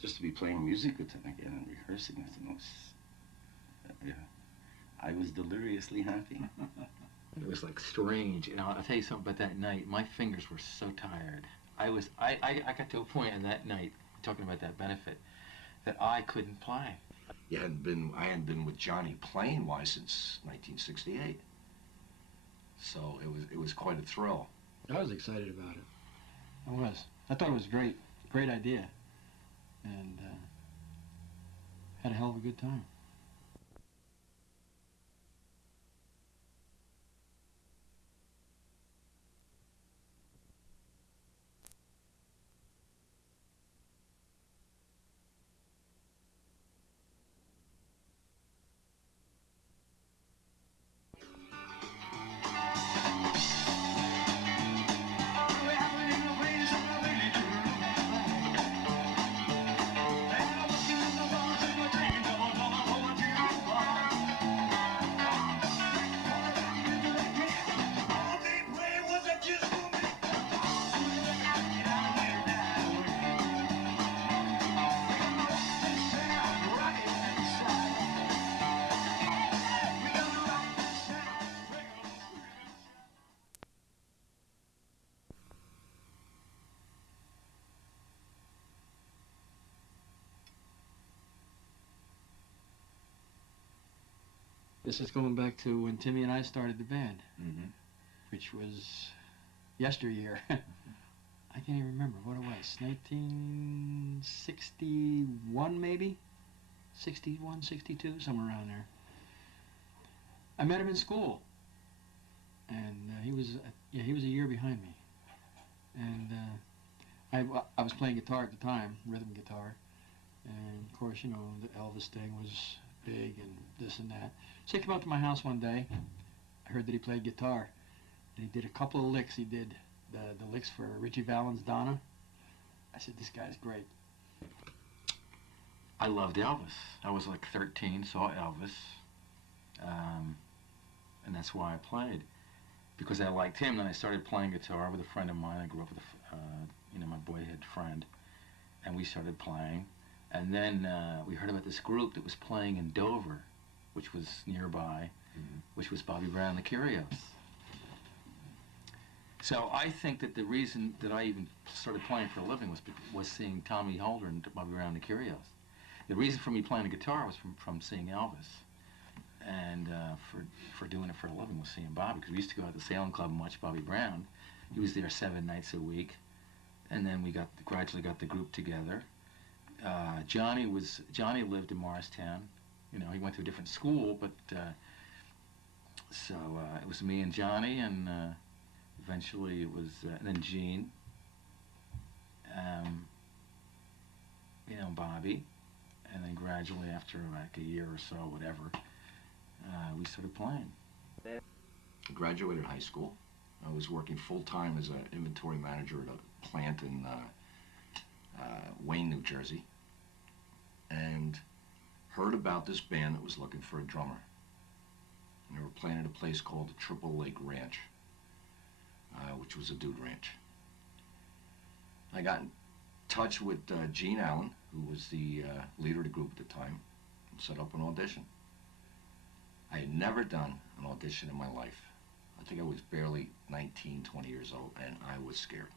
just to be playing music with him again and rehearsing with him was, yeah, I was deliriously happy. It was like strange, and I'll tell you something about that night. My fingers were so tired. I got to a point in that night, talking about that benefit, that I couldn't play. I hadn't been with Johnny playing wise since 1968. So it was quite a thrill. I was excited about it. I was. I thought it was great. Great idea. And had a hell of a good time. This is going back to when Timmy and I started the band, which was yesteryear. I can't even remember what it was. 1961, maybe? 61, 62, somewhere around there. I met him in school, and he was a year behind me. And I was playing guitar at the time, rhythm guitar, and of course, you know, the Elvis thing was big and this and that. So he came up to my house one day. I heard that he played guitar, and he did a couple of licks. He did the licks for Richie Valens' Donna. I said, this guy's great. I loved Elvis. I was like 13, saw Elvis, and that's why I played, because I liked him. Then I started playing guitar with a friend of mine. I grew up with my boyhood friend, and we started playing. And then we heard about this group that was playing in Dover, which was nearby, which was Bobby Brown and the Curios. So I think that the reason that I even started playing for a living was seeing Tommy Holder and Bobby Brown and the Curios. The reason for me playing the guitar was from seeing Elvis, and for doing it for a living was seeing Bobby, because we used to go out to the Salem Club and watch Bobby Brown. He was there 7 nights a week, and then we gradually got the group together. Johnny lived in Morristown. You know, he went to a different school, but so it was me and Johnny, and eventually it was and then Gene, Bobby, and then gradually after like a year or so, whatever, we started playing. I graduated high school. I was working full-time as an inventory manager at a plant in Wayne, New Jersey, and heard about this band that was looking for a drummer. And they were playing at a place called the Triple Lake Ranch, which was a dude ranch. I got in touch with Gene Allen, who was the leader of the group at the time, and set up an audition. I had never done an audition in my life. I think I was barely 19, 20 years old, and I was scared.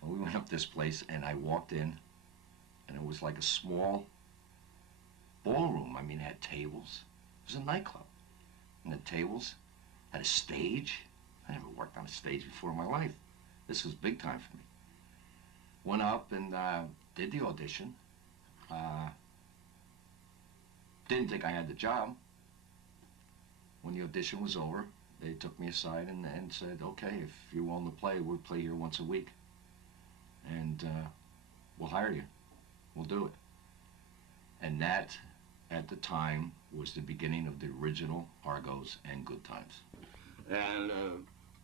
And we went up this place, and I walked in, and it was like a small ballroom. I mean, it had tables. It was a nightclub. And the tables had a stage. I never worked on a stage before in my life. This was big time for me. Went up and did the audition. Didn't think I had the job. When the audition was over, they took me aside and said, okay, if you're willing to play, we'll play here once a week. And we'll hire you. We'll do it. And that, at the time, was the beginning of the original Argos and Good Times. And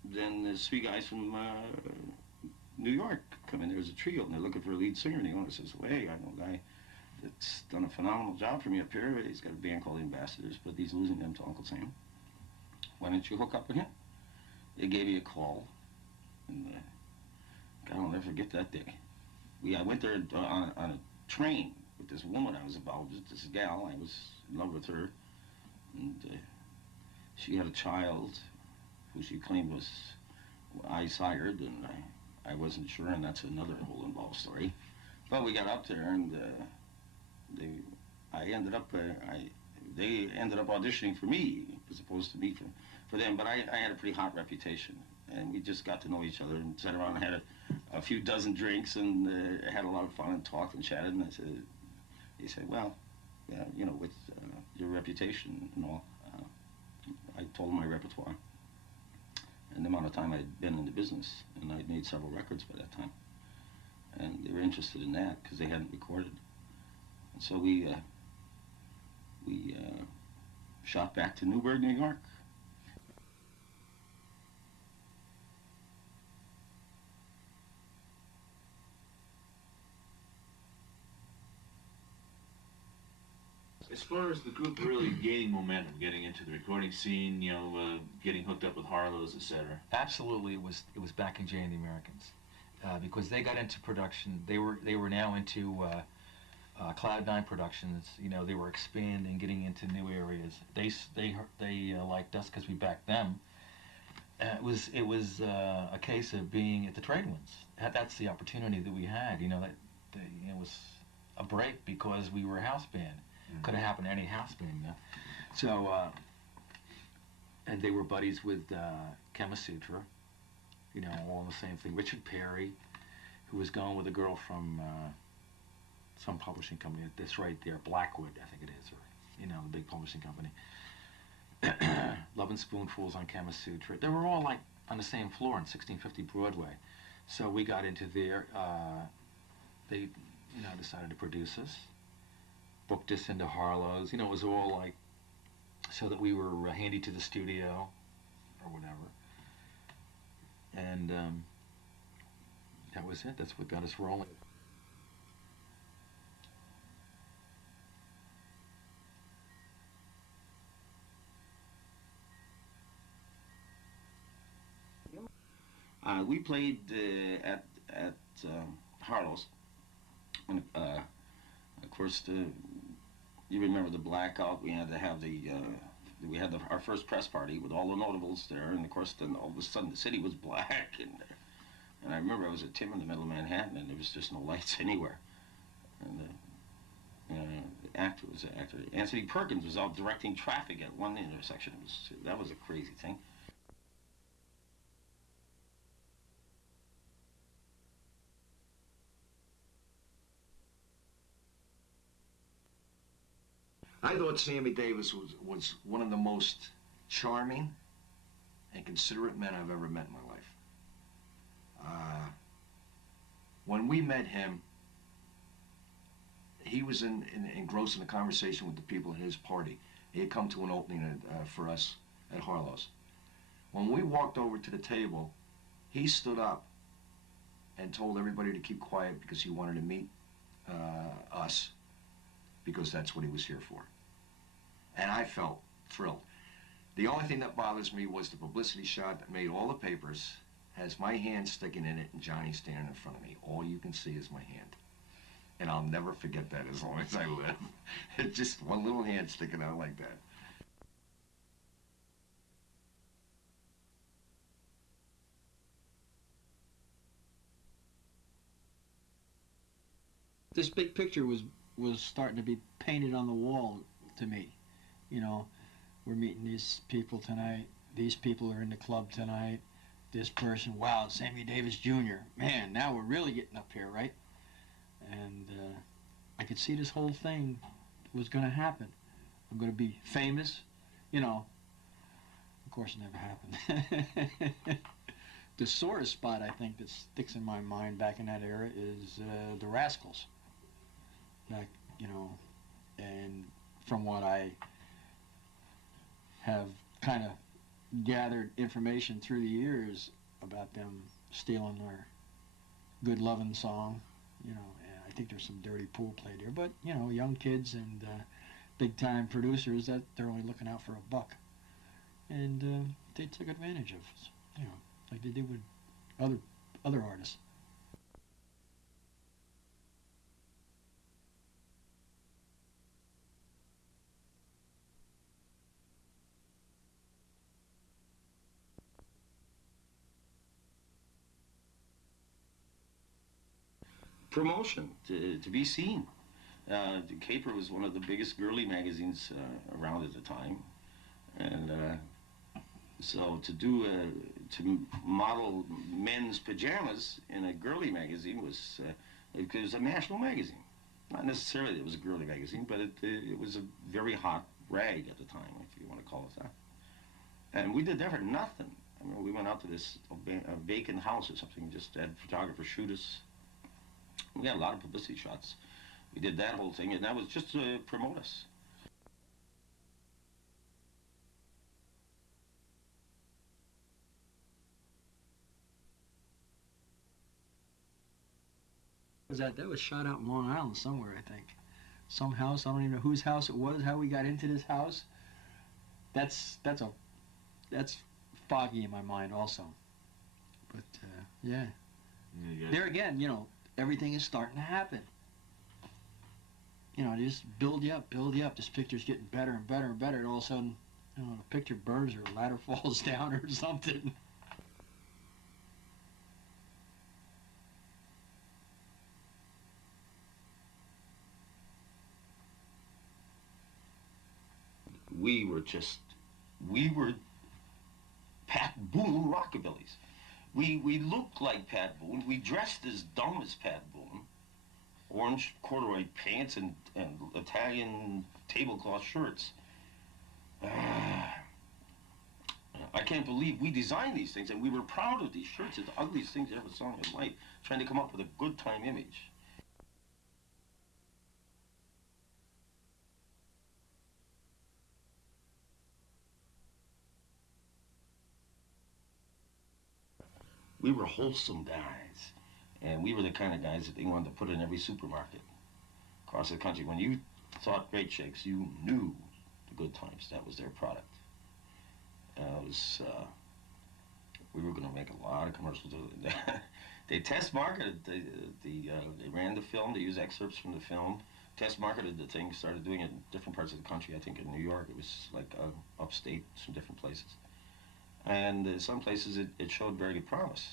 then there's 3 guys from New York come in. There was a trio, and they're looking for a lead singer. And the owner says, well, hey, I know a guy that's done a phenomenal job for me up here. He's got a band called the Ambassadors, but he's losing them to Uncle Sam. Why don't you hook up with him? They gave me a call, and God, I'll never forget that day. I went there on a train with this woman I was involved with, this gal. I was in love with her, and she had a child who she claimed was I sired, and I wasn't sure, and that's another whole involved story. But we got up there, and they ended up auditioning for me as opposed to me for them. But I had a pretty hot reputation, and we just got to know each other and sat around and had a few dozen drinks and had a lot of fun and talked and chatted. And they said, well, yeah, you know, with your reputation and all, I told them my repertoire and the amount of time I'd been in the business, and I'd made several records by that time. And they were interested in that because they hadn't recorded. And so we shot back to Newburgh, New York. As far as the group really gaining momentum, getting into the recording scene, you know, getting hooked up with Harlow's, etc. Absolutely, it was back in Jay and the Americans, because they got into production. They were now into Cloud9 Productions. You know, they were expanding, getting into new areas. They liked us because we backed them. It was a case of being at the trade winds. That's the opportunity that we had. You know, it was a break because we were a house band. Could have happened to any house band, yeah. So, and they were buddies with Kama Sutra, you know, all the same thing. Richard Perry, who was going with a girl from some publishing company that's right there, Blackwood, I think it is, or, you know, the big publishing company. Lovin' Spoonfuls on Kama Sutra. They were all like on the same floor in 1650 Broadway. So we got into there. They, you know, decided to produce us. Booked us into Harlow's. You know, it was all like so that we were handy to the studio or whatever. And that was it. That's what got us rolling. We played at Harlow's, and of course, you remember the blackout. We had to have our first press party with all the notables there, and of course, then all of a sudden the city was black, and I remember I was at Tim in the middle of Manhattan, and there was just no lights anywhere, and the actor was the actor. Anthony Perkins was out directing traffic at one intersection. That was a crazy thing. I thought Sammy Davis was one of the most charming and considerate men I've ever met in my life. When we met him, he was engrossed in a conversation with the people at his party. He had come to an opening for us at Harlow's. When we walked over to the table, he stood up and told everybody to keep quiet because he wanted to meet us, because that's what he was here for. And I felt thrilled. The only thing that bothers me was the publicity shot that made all the papers, has my hand sticking in it and Johnny standing in front of me. All you can see is my hand. And I'll never forget that as long as I live. It's just one little hand sticking out like that. This big picture was starting to be painted on the wall to me. You know, we're meeting these people tonight. These people are in the club tonight. This person, wow, Sammy Davis Jr. Man, now we're really getting up here, right? And I could see this whole thing was going to happen. I'm going to be famous, you know. Of course, it never happened. The sorest spot, I think, that sticks in my mind back in that era is the Rascals. Back, you know, and from what I have kind of gathered information through the years about them stealing our Good Lovin' song, you know, and I think there's some dirty pool played here, but, you know, young kids and big-time producers, that they're only looking out for a buck. And they took advantage of us, you know, like they did with other artists. promotion, to be seen. The Caper was one of the biggest girly magazines around at the time, and so to model men's pajamas in a girly magazine was it was a national magazine. Not necessarily that it was a girly magazine, but it was a very hot rag at the time, if you want to call it that. And we did that for nothing. I mean, we went out to this a vacant house or something, just had photographers shoot us. We had a lot of publicity shots. We did that whole thing, and that was just to promote us. That was shot out in Long Island somewhere, I think. Some house, I don't even know whose house it was, how we got into this house. That's foggy in my mind also. But yeah. There again, you know, everything is starting to happen. You know, just build you up. This picture's getting better and better and better, and all of a sudden, you know, the picture burns or a ladder falls down or something. We were Pat Boone rockabillys. We looked like Pat Boone. We dressed as dumb as Pat Boone. Orange corduroy pants and Italian tablecloth shirts. I can't believe we designed these things, and we were proud of these shirts. It's the ugliest things I ever saw in my life, trying to come up with a good time image. We were wholesome guys, and we were the kind of guys that they wanted to put in every supermarket across the country. When you thought Great Shakes, you knew the Good Times. That was their product. We were going to make a lot of commercials. They test marketed. They ran the film. They used excerpts from the film. Test marketed the thing. Started doing it in different parts of the country. I think in New York, it was like upstate, some different places. And some places it showed very good promise.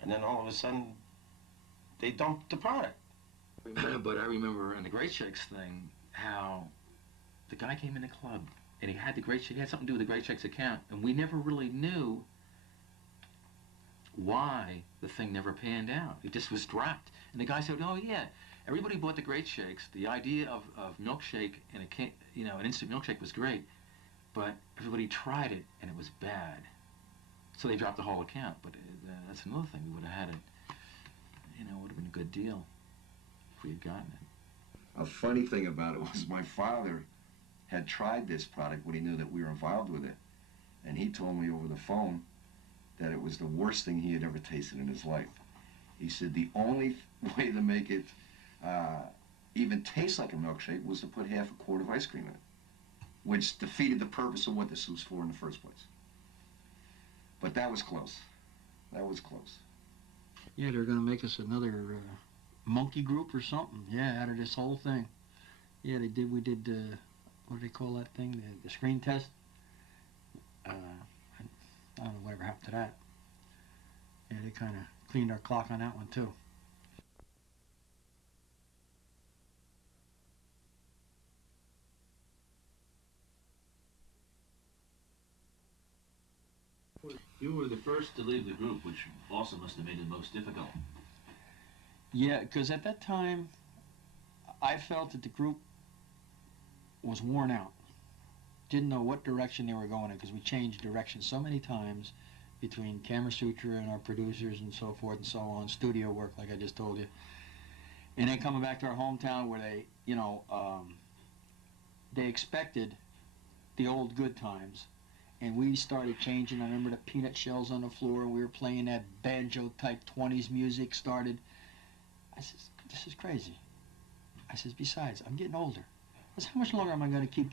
And then all of a sudden, they dumped the product. But I remember in the Great Shakes thing, how the guy came in the club, and he had he had something to do with the Great Shakes account, and we never really knew why the thing never panned out. It just was dropped. And the guy said, oh yeah, everybody bought the Great Shakes. The idea of milkshake and an instant milkshake was great. But everybody tried it, and it was bad. So they dropped the whole account. But that's another thing. We would have had it, would have been a good deal if we had gotten it. A funny thing about it was my father had tried this product when he knew that we were involved with it. And he told me over the phone that it was the worst thing he had ever tasted in his life. He said the only way to make it even taste like a milkshake was to put half a quart of ice cream in it, which defeated the purpose of what this was for in the first place. But that was close. That was close. Yeah, they're going to make us another monkey group or something. Yeah, out of this whole thing. Yeah, they did. We did, what do they call that thing? The screen test. I don't know whatever happened to that. Yeah, they kind of cleaned our clock on that one, too. You were the first to leave the group, which also must have made it most difficult. Yeah, because at that time, I felt that the group was worn out. Didn't know what direction they were going in, because we changed direction so many times between Camera Sutra and our producers and so forth and so on, studio work, like I just told you. And then coming back to our hometown where they, they expected the old good times. And we started changing. I remember the peanut shells on the floor, and we were playing that banjo-type 20s music started. I says, this is crazy. I says, besides, I'm getting older. I says, how much longer am I going to keep